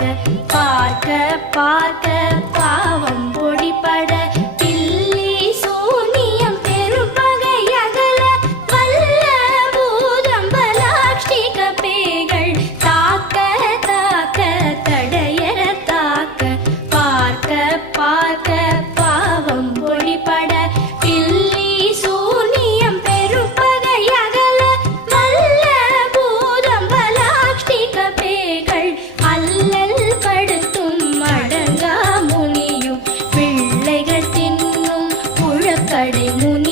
பார்க்க பார்க்க பார்க்க பாவம் பொடிபட. பில்லி சூனியம் பெரும் பகை அகல. வல்ல பூதம் பலாஷ்டிக பேகள் தாக்க தாக்க பார்க்க கடை முனி